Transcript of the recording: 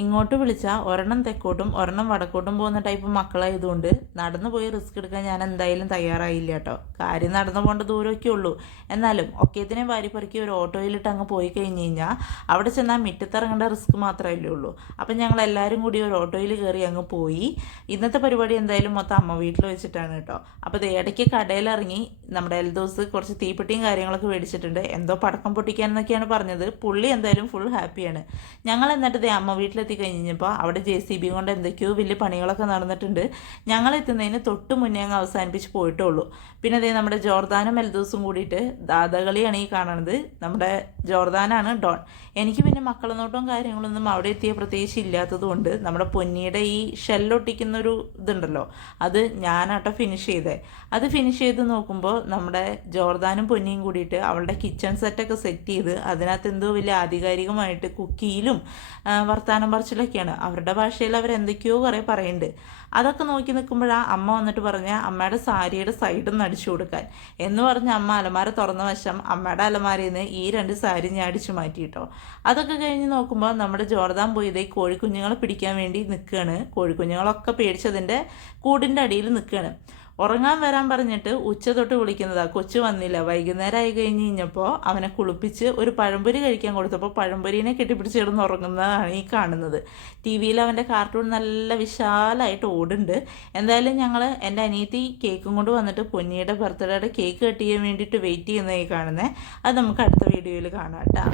ഇങ്ങോട്ട് വിളിച്ചാൽ ഒരെണ്ണം തെക്കോട്ടും ഒരെണ്ണം വടക്കോട്ടും പോകുന്ന ടൈപ്പ് മക്കളായതുകൊണ്ട് നടന്നു പോയി റിസ്ക് എടുക്കാൻ ഞാൻ എന്തായാലും തയ്യാറായില്ല കേട്ടോ. കാര്യം നടന്നു പോകേണ്ട ദൂരമൊക്കെ ഉള്ളൂ. എന്നാലും ഒക്കേത്തിനെ വാരിപ്പറക്കി ഒരു ഓട്ടോയിലിട്ട് അങ്ങ് പോയി കഴിഞ്ഞ് കഴിഞ്ഞാൽ അവിടെ ചെന്നാൽ മുറ്റത്തിറങ്ങേണ്ട റിസ്ക് മാത്രമല്ലേ ഉള്ളൂ. അപ്പം ഞങ്ങൾ എല്ലാവരും കൂടി ഒരു ഓട്ടോയിൽ കയറി അങ്ങ് പോയി. ഇന്നത്തെ പരിപാടി എന്തായാലും മൊത്തം അമ്മ വീട്ടിൽ വെച്ചിട്ടാണ് കേട്ടോ. അപ്പോൾ ഇടയ്ക്ക് കടയിലിറങ്ങി നമ്മുടെ എൽദോസ് കുറച്ച് തീപ്പെട്ടിയും കാര്യങ്ങളൊക്കെ മേടിച്ചിട്ടുണ്ട്. എന്തോ പടക്കം പൊട്ടിക്കാൻ എന്നൊക്കെയാണ് പറഞ്ഞത്. പുള്ളി എന്തായാലും ഫുൾ ഹാപ്പിയാണ്. ഞങ്ങൾ എന്നിട്ട് അമ്മ വീട്ടിലെത്തി കഴിഞ്ഞപ്പോൾ അവിടെ JCB കൊണ്ട് എന്തൊക്കെയോ വലിയ പണികളൊക്കെ നടന്നിട്ടുണ്ട്. ഞങ്ങൾ എത്തുന്നതിന് തൊട്ട് മുന്നേ അങ്ങ് അവസാനിപ്പിച്ച് പോയിട്ടുള്ളൂ. പിന്നെ അതേ നമ്മുടെ ജോർദാനും എൽദോസും കൂടിയിട്ട് ദാദകളിയാണ് ഈ കാണുന്നത്. നമ്മുടെ ജോർദാനാണ് ഡോൺ. എനിക്ക് പിന്നെ മക്കളെന്നോട്ടവും കാര്യങ്ങളൊന്നും അവിടെ എത്തിയ പ്രത്യേകിച്ച് ഇല്ലാത്തതുകൊണ്ട് നമ്മുടെ പൊന്നിയുടെ ഈ ഷെല്ലൊട്ടിക്കുന്നൊരു ഇതുണ്ടല്ലോ, അത് ഞാനാട്ടോ ഫിനിഷ് ചെയ്തേ. അത് ഫിനിഷ് ചെയ്ത് നോക്കുമ്പോൾ നമ്മുടെ ജോർദാനും പൊന്നിയും കൂടിയിട്ട് അവളുടെ കിച്ചൺ സെറ്റൊക്കെ സെറ്റ് ചെയ്ത് അതിനകത്ത് എന്തോ വലിയ ആധികാരികമായിട്ട് കുക്കിയിലും വർത്താനം പറച്ചിലൊക്കെയാണ്. അവരുടെ ഭാഷയിൽ അവരെന്തൊക്കെയോ കുറേ പറയുന്നുണ്ട്. അതൊക്കെ നോക്കി നിൽക്കുമ്പോഴാണ് അമ്മ വന്നിട്ട് പറഞ്ഞ അമ്മയുടെ സാരിയുടെ സൈഡിൽ നിന്ന് അടിച്ചു കൊടുക്കാൻ എന്ന് പറഞ്ഞ് അമ്മ അലമാര തുറന്ന വശം അമ്മയുടെ അലമാരയിൽ നിന്ന് ഈ 2 സാരി ഞാൻ അടിച്ചു മാറ്റിയിട്ടോ. അതൊക്കെ കഴിഞ്ഞ് നോക്കുമ്പോൾ നമ്മുടെ ജോർദാൻ പോയി ഇതേ കോഴിക്കുഞ്ഞുങ്ങളെ പിടിക്കാൻ വേണ്ടി നിൽക്കുകയാണ്. കോഴിക്കുഞ്ഞുങ്ങളൊക്കെ പേടിച്ചതിൻ്റെ കൂടിൻ്റെ അടിയിൽ നിൽക്കുകയാണ്. ഉറങ്ങാൻ വരാൻ പറഞ്ഞിട്ട് ഉച്ച തൊട്ട് വിളിക്കുന്നതാണ്. കൊച്ചു വന്നില്ല. വൈകുന്നേരം ആയി കഴിഞ്ഞ് കഴിഞ്ഞപ്പോൾ അവനെ കുളിപ്പിച്ച് ഒരു പഴംപൊരി കഴിക്കാൻ കൊടുത്തപ്പോൾ പഴംപൊരീനെ കെട്ടിപ്പിടിച്ച് കിടന്ന് ഉറങ്ങുന്നതാണ് ഈ കാണുന്നത്. TV-യിൽ അവൻ്റെ കാർട്ടൂൺ നല്ല വിശാലമായിട്ട് ഓടുന്നുണ്ട്. എന്തായാലും ഞങ്ങൾ എൻ്റെ അനിയത്തി കേക്കും കൊണ്ട് വന്നിട്ട് പൊന്നിയുടെ ബർത്ത്ഡേയുടെ കേക്ക് കട്ട് ചെയ്യാൻ വേണ്ടിയിട്ട് വെയിറ്റ് ചെയ്യുന്നതായി കാണുന്നത്. അത് നമുക്ക് അടുത്ത വീഡിയോയിൽ കാണാം കേട്ടോ.